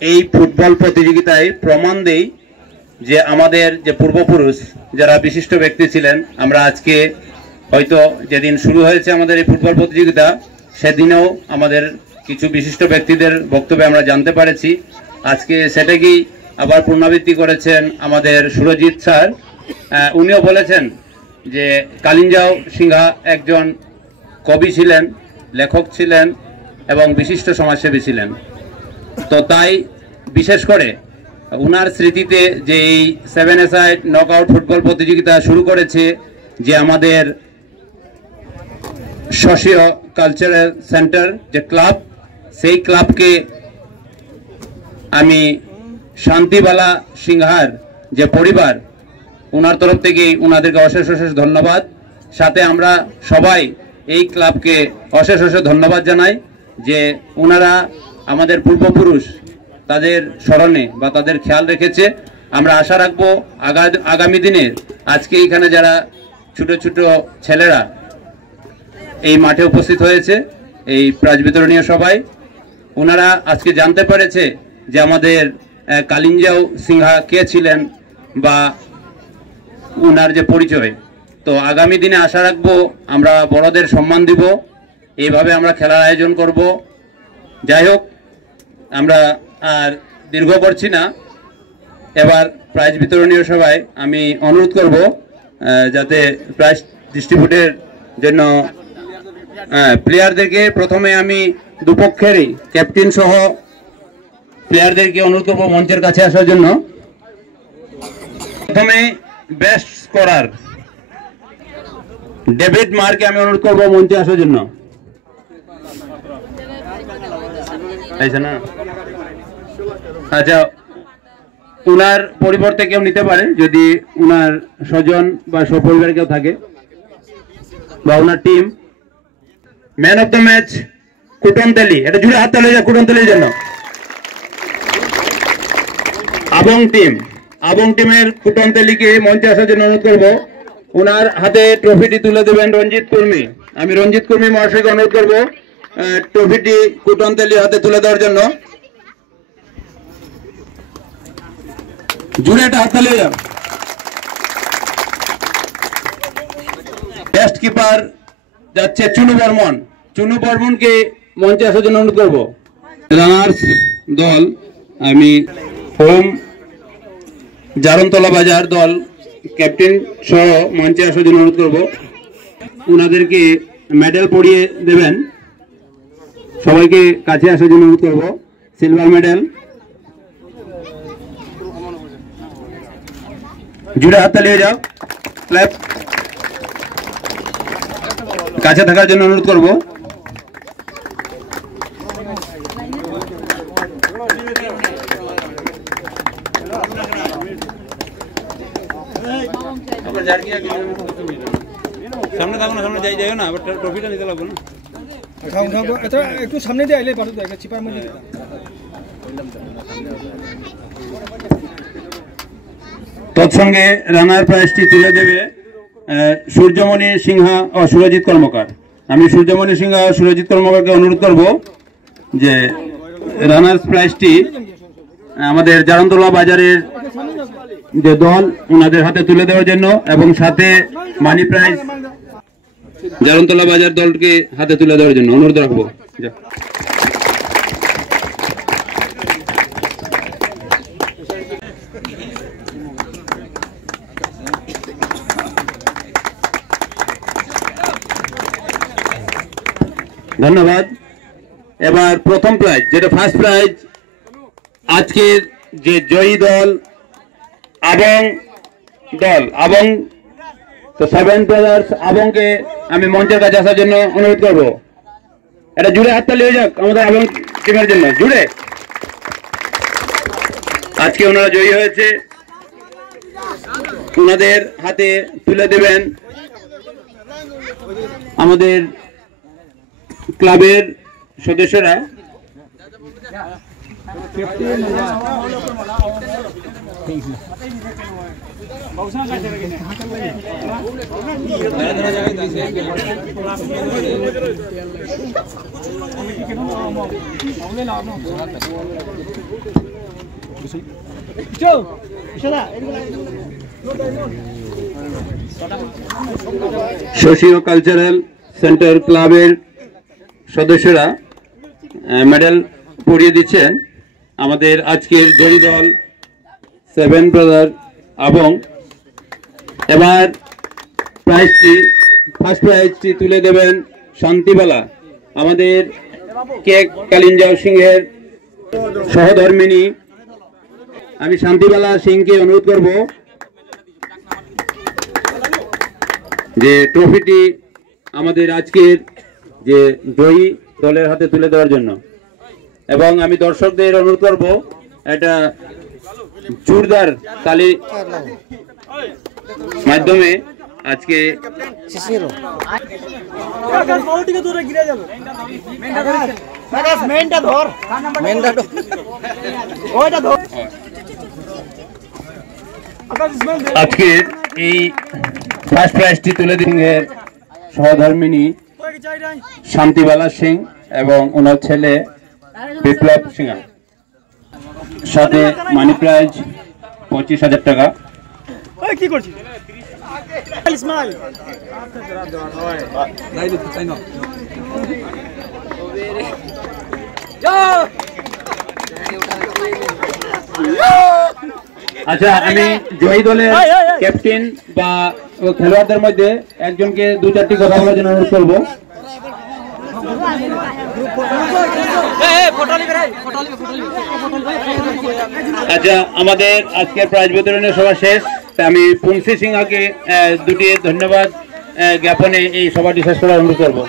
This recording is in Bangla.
এই ফুটবল প্রতিযোগিতায় প্রমাণ দেই যে আমাদের যে পূর্বপুরুষ যারা বিশিষ্ট ব্যক্তি ছিলেন, আমরা আজকে হয়তো যেদিন শুরু হয়েছে আমাদের এই ফুটবল প্রতিযোগিতা সেদিনেও আমাদের কিছু বিশিষ্ট ব্যক্তিদের বক্তব্যে আমরা জানতে পেরেছি। আজকে সেটাকেই আবার পুনরাবৃত্তি করেছেন আমাদের সুরজিৎ স্যার। উনিও বলেছেন যে কালিঞ্জাও সিংহা একজন কবি ছিলেন, লেখক ছিলেন এবং বিশিষ্ট সমাজসেবী ছিলেন। তো তাই বিশেষ করে উনার স্মৃতিতে যে এই 7-a-side নকআউট ফুটবল প্রতিযোগিতা শুরু করেছে যে আমাদের সোশিও কালচারাল সেন্টার যে ক্লাব, সেই ক্লাবকে আমি শান্তিবালা সিংহার যে পরিবার উনার তরফ থেকে উনাদেরকে অশেষ অশেষ ধন্যবাদ। সাথে আমরা সবাই এই ক্লাবকে অশেষ অশেষ ধন্যবাদ জানাই যে উনারা আমাদের পূর্বপুরুষ তাদের স্মরণে বা তাদের খেয়াল রেখেছে। আমরা আশা রাখবো আগামী দিনে আজকে এখানে যারা ছোট ছোট ছেলেরা এই মাঠে উপস্থিত হয়েছে এই প্রাইজ বিতরণীয় সভায়, ওনারা আজকে জানতে পেরেছে যে আমাদের কালিঞ্জাও সিংহা কে ছিলেন বা উনার যে পরিচয়। তো আগামী দিনে আশা রাখবো আমরা বড়দের সম্মান দিব, এইভাবে আমরা খেলার আয়োজন করব। যাই হোক, আমরা আর দীর্ঘ করছি না, এবার প্রাইজ বিতরণীয় সভায় আমি অনুরোধ করব যাতে প্রাইজ ডিস্ট্রিবিউটের জন্য প্লেয়ারদেরকে প্রথমে আমি দুপক্ষেরই ক্যাপ্টেন সহ প্লেয়ারদেরকে অনুরোধ করব মঞ্চের কাছে আসার জন্য। প্রথমে বেস্ট স্কোরার ডেভিড মারকে আমি অনুরোধ করব মঞ্চে আসার জন্য। আচ্ছা, উনার পরিবর্তে কেউ নিতে পারে যদি উনার স্বজন বা সপরিবার কেউ থাকে বা উনার team. Man of the match কুটনতেলি, এটা জুড়ে হাত তালে যা কুটনতেলির জন্য। আবং টিমের কুটনতেলিকে মঞ্চে আসার জন্য অনুরোধ করব। উনার হাতে ট্রফিটি তুলে দেবেন রঞ্জিত কর্মী। আমি রঞ্জিত কর্মী মহাশয়কে অনুরোধ করব ট্রফিটি কুটনতেলির হাতে তুলে দেওয়ার জন্য। জুড়ে একটা হাত তালে যাও। টেস্ট কিপার যাচ্ছে চুনু বর্মন। চুনু বর্মনকে মঞ্চে আসার জন্য অনুরোধ করব। রানার্স দল আমি হোম জারনতলা বাজার দল ক্যাপ্টেন সহ মঞ্চে আসার জন্য অনুরোধ করব। ওনাদেরকে মেডেল পরিয়ে দেবেন। সবাইকে কাছে আসার জন্য অনুরোধ করব। Silver medal. জুড়ে হাত তালিয়ে যাও। ক্ল্যাপ। কাছে থাকার জন্য অনুরোধ করব। সামনে থাকো না, সামনে যাই না, আবার ট্রফিটা নিতে লাগবে না। একটু সামনে দিয়ে আইলে পারো, চিপার মধ্যে। তৎসঙ্গে রানার প্রাইজটি তুলে দেবে সূর্যমণি সিংহা ও সুরজিৎ কর্মকার। আমি সূর্যমণি সিংহা ও সুরজিৎ কর্মকারকে অনুরোধ করব যে রানার্স প্রাইজটি আমাদের জারনতলা বাজারের যে দল ওনাদের হাতে তুলে দেওয়ার জন্য এবং সাথে মানি প্রাইজ জারনতলা বাজার দলকে হাতে তুলে দেওয়ার জন্য অনুরোধ রাখবো। ধন্যবাদ। এবার প্রথম প্রাইজ যেটা ফার্স্ট প্রাইজ, আজকের যে জয়ী দল আবং তো 7 ব্রাদার্স আবংকে আমি মঞ্চের কাছে আসার জন্য অনুরোধ করব। এটা জুড়ে হাতটা নিয়ে যাক আমাদের আবং টিমের জন্য। জুড়ে আজকে ওনারা জয়ী হয়েছে, ওনাদের হাতে তুলে দেবেন আমাদের ক্লাবের সদস্যরা। সোশিও কালচারাল সেন্টার ক্লাবের সদস্যরা মেডেল পরিয়ে দিচ্ছেন আমাদের আজকের জয়ী দল সেভেন ব্রাদার। এবং এবার ফার্স্ট প্রাইজটি তুলে দেবেন শান্তিবালা, আমাদের কেক কালিঞ্জাও সিংহের সহধর্মিনী। আমি শান্তিবালা সিংকে অনুরোধ করব যে ট্রফিটি আমাদের আজকের যে জয়ী দলের হাতে তুলে দেওয়ার জন্য। এবং আমি দর্শকদের অনুরোধ করব এটা জোরদার তালি মাধ্যমে আজকে আজকের এই ফার্স্ট প্রাইজটি তুলে দিন সহধর্মিনী শান্তিবালা সিং এবং ওনার ছেলে বিপ্লব সিংহ, সাথে মানি প্রাইজ 25,000 টাকা। আচ্ছা, আমি জয়ী দলের ক্যাপ্টেন বা খেলোয়াড়দের মধ্যে একজনকে 2-4টি কথা বলার জন্য অনুরোধ করবো। আচ্ছা, আমাদের আজকের প্রাইজ বিতরণের সভা শেষ। আমি পুনসি সিংহাকে দুটি ধন্যবাদ জ্ঞাপনে এই সভাটি শেষ করার অনুরোধ করবো।